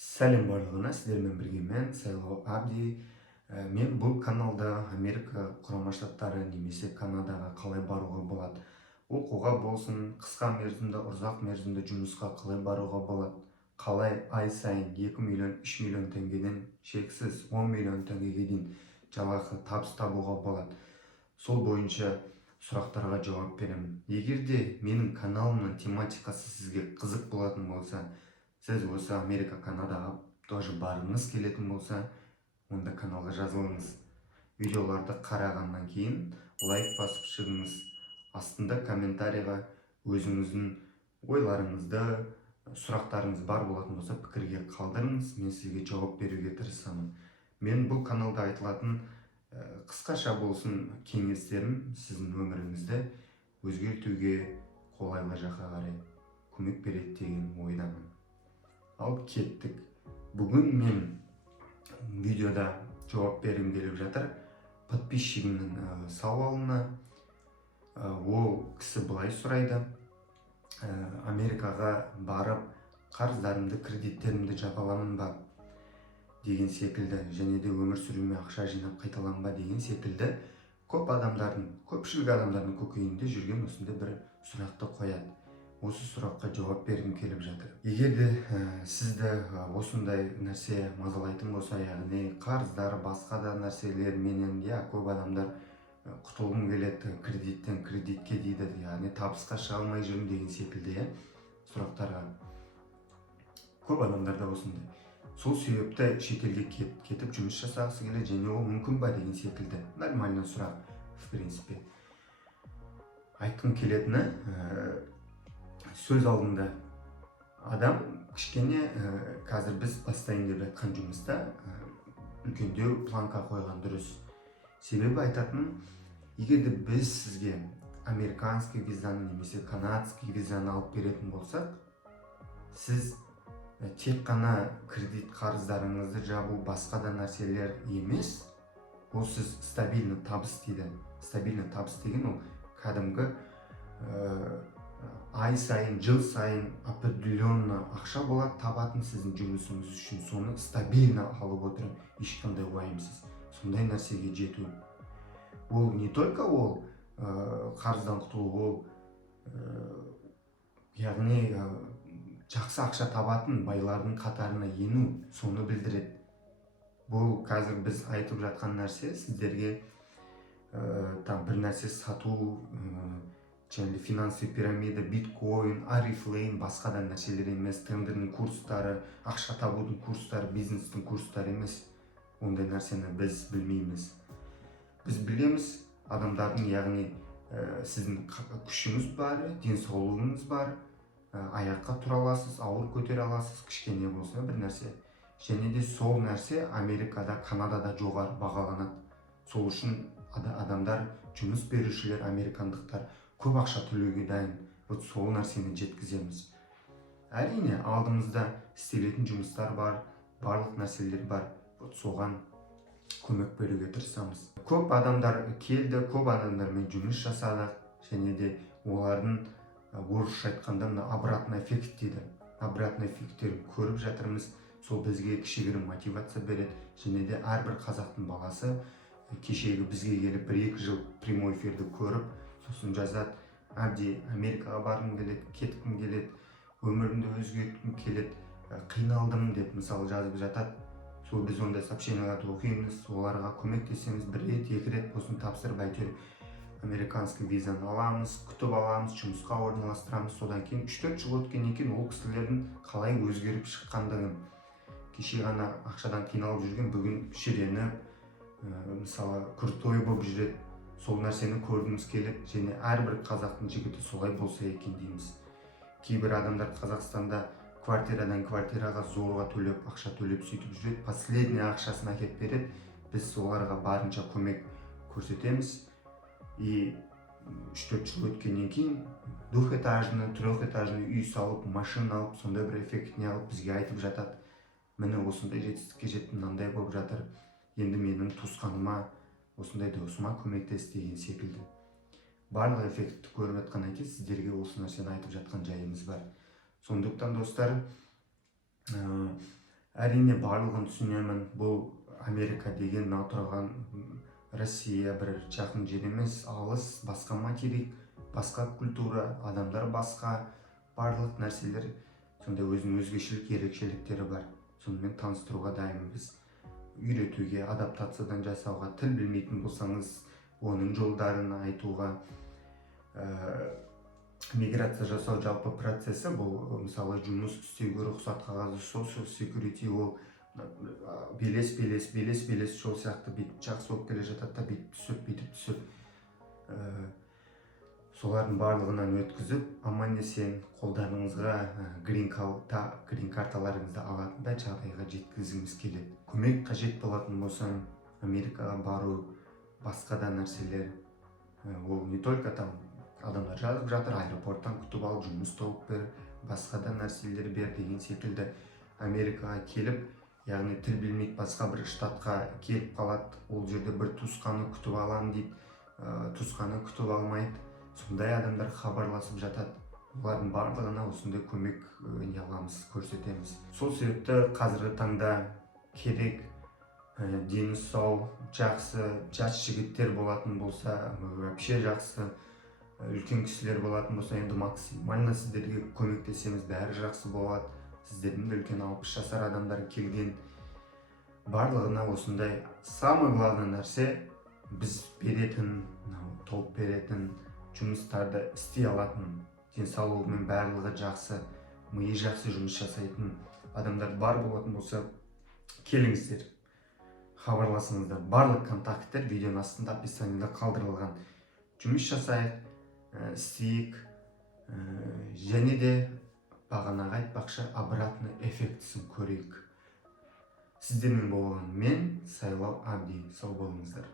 Сәлем барлығына, сіздермен бірге мен Сайлау Абди. Мен бұл каналда Америка Құрама Штаттары немесе Канадаға қалай баруға болады, оқуға болсын, қысқа мерзімді, ұзақ мерзімді жұмысқа қалай баруға болады, қалай ай сайын 2 миллион, 3 миллион теңгеден шексіз 10 миллион теңгеге дейін жалақы табыс табуға болады. Сол бойынша сұрақтарға жауап беремін. Егер де менің каналымның тематикасы сізге қызық болатын болса, сіз осы Америка, Канадаға тоже барғыңыз келетін болса, онда каналға жазылыңыз. Видеоларды қарағаннан кейін лайк басып шығыңыз. Астында комментарийға өзіңіздің ойларыңызды, сұрақтарыңыз бар болатын болса, пікірге қалдырыңыз, мен сізге жауап беруге тырысамын. Мен бұл каналда айтылатын қысқаша болсын кеңестерім сіздің өміріңізді өзгертуге, қолайлы жаққа қарай көмек береді деген ойдамын. Алып кеттік. Бүгін мен видеода жауап бергім келіп жатыр подписчигімнің сауалына. Ол кісі былай сұрайды: Америкаға барып қарыздарымды, кредиттерімді жаба аламын ба деген секілді, және де өмір сүруіме ақша жинап қайталамын ба деген секілді көпшілік адамдардың көкейінде жүрген осындай бір сұрақты қояды. Осы сұраққа жауап бергім келіп жатыр. Егер де сізді осындай нәрсе мазалайтын болса, яғни қарыздар, басқа да нәрселер менен, көп адамдар құтылғым келеді кредиттен кредитке дейді, яғни табысқа шыға алмай жүрмін деген секілді сұрақтарға. Көп адамдарда осындай. Сол себепті шетелге кетіп жұмыс жасағысы келеді, және ол мүмкін ба деген секілді нормальный сұрақ. В принципе, айтқым келетіні, сөз алдында адам кішкене қазір біз бастайын деп жатқан жұмыста үлкендеу планка қойған дұрыс. Себебі айтатыным, егер де біз сізге американский визаны немесе канадский визаны алып беретін болсақ, сіз тек қана кредит қарыздарыңызды жабу, басқа да нәрселер емес, ол сіз стабильный табыс дейді. Стабильный табыс деген ол кәдімгі ай сайын, жыл сайын определенно ақша болады табатын сіздің жұмысыңыз үшін. Соны стабильно алып отырып, ешқандай уайымсыз сондай нәрсеге жету. Ол не только ол қарыздан құтылу, ол яғни жақсы ақша табатын байлардың қатарына ену, соны білдіреді. Бұл қазір біз айтып жатқан нәрсе сіздерге бір нәрсе сату, және финансовый пирамида, биткоин, арифлейм, басқа да нәрселер емес, трендердің курстары, ақша табудың курстары, бизнестің курстары емес. Ондай нәрсені біз білмейміз. Біз білеміз адамдардың, яғни сіздің күшіңіз бар, денсаулығыңыз бар, аяққа тұра аласыз, ауыр көтере аласыз, кішкене болса бір нәрсе. Және де сол нәрсе Америкада, Канадада жоғары бағаланады. Сол үшін адамдар, жұмыс берушілер, американдықтар көп ақша төлеуге дайын. Сол нәрсені жеткіземіз. Әрине, алдымызда істелетін жұмыстар бар, барлық нәрселер бар. Соған көмек беруге тырысамыз. Көп адамдар келді, көп адамдармен жұмыс жасадық, және де олардың орысша айтқанда обратный эффект дейді. Обратный эффекттерін көріп жатырмыз. Сол бізге кішігірім мотивация береді, және де әрбір қазақтың баласы кешегі бізге келіп 1-2 жыл прямой эфирді көріп, сосын жазады: Абди, Америкаға барғым келеді, кеткім келеді, өмірімді өзгерткім келеді, қиналдым деп мысалы жазып жатады. Сол біз ондай сообщенияларды оқимыз, оларға көмектесеміз, 1 рет, 2 рет болсын тапсырып, әйтеуір американский визаны аламыз, күтіп аламыз, жұмысқа орналастырамыз. Содан кейін 3-4 жыл өткеннен кейін ол кісілердің қалай өзгеріп шыққандығын, кеше ғана ақшадан қиналып жүрген, бүгін шіреніп, мысалы крутой болып жүреді. Сол нәрсені көргіміз келеді, және әрбір қазақтың жігіті солай болса екен дейміз. Кейбір адамдар Қазақстанда квартирадан квартираға зорға төлеп, ақша төлеп сөйтіп жүреді, последний ақшасын әкеліп береді. Біз оларға барынша көмек көрсетеміз. И 3-4 жыл өткеннен кейін двухэтажный, трехэтажный үй салып, машина алып, сондай бір эффектіне алып бізге айтып жатады: міне осындай жетістікке жеттім, мынандай болып жатыр, енді менің туысқаныма, осындай досыма көмектес деген секілді. Барлық эффектті көріп жатқаннан кейін сіздерге осы нәрсені айтып жатқан жайымыз бар. Сондықтан достар, әрине барлығын түсінемін, бұл Америка деген отырған Россия бір жақын жер емес, алыс, басқа материк, басқа культура, адамдар басқа, барлық нәрселер сонда өзінің өзгешелік ерекшеліктері бар. Сонымен таныстыруға дайынбыз, үйретуге, адаптациядан жасауға. Тіл білмейтін болсаңыз оның жолдарын айтуға. Миграция жасау жалпы процесі, бұл мысалы жұмыс істеуге рұқсат қағазы, social security, ол белес жол сияқты бүйтіп жақсы болып келе жатады да бүйтіп түсіп солардың барлығынан өткізіп, аман есен қолдарыңызға грин карталарыңызды алатындай жағдайға жеткізгіміз келеді. Көмек қажет болатын болса, Америкаға бару, басқа да нәрселер, ол не только там адамдар жазып жатыр, аэропорттан күтіп ал, жұмыс тауып бер, басқа да нәрселер бер деген секілді. Америкаға келіп, яғни тіл білмейді, басқа бір штатқа келіп қалады, ол жерде бір туысқаны күтіп алам дейді, туысқаны күтіп алмайды. Сондай адамдар хабарласып жатады. Олардың барлығына осындай көмек не аламыз, көрсетеміз. Сол себепті қазіргі таңда керек дені сау, жақсы, жас жігіттер болатын болса, вообще жақсы, үлкен кісілер болатын болса, енді максимально сіздерге көмектесеміз, бәрі жақсы болады. Сіздердің үлкен 60 жасар адамдар келген. Барлығына осындай самый главный нәрсе, біз беретін, тауып беретін, жұмыстарды істей алатын, денсаулығымен барлығы жақсы, миы жақсы жұмыс жасайтын адамдар бар болатын болса, келіңіздер, хабарласыңыздар. Барлық контакттар видеоның астында описаниеда қалдырылған. Жұмыс жасайық, істейік, және де бағанағы айтпақшы обратный эффектісін көрейік. Сіздермен болған мен Сайлау Абди. Сау болыңыздар.